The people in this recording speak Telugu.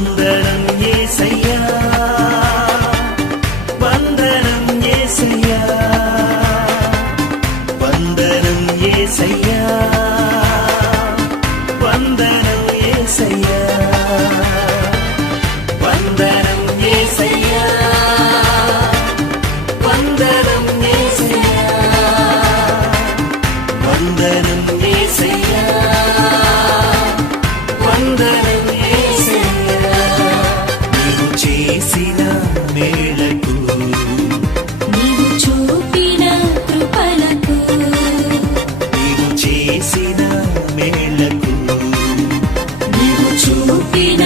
వందనం యేసయ్యా, వందనం యేసయ్యా, వందనం యేసయ్యా, వందనం యేసయ్యా, వందనం యేసయ్యా, వందనం యేసయ్యా, వందనం యేసయ్యా, వందనం యేసయ్యా. నీవు చేసిన మేలకు, నీవు చూపిన కృపలకు, నీవు చేసిన మేలకు, నీవు చూపిన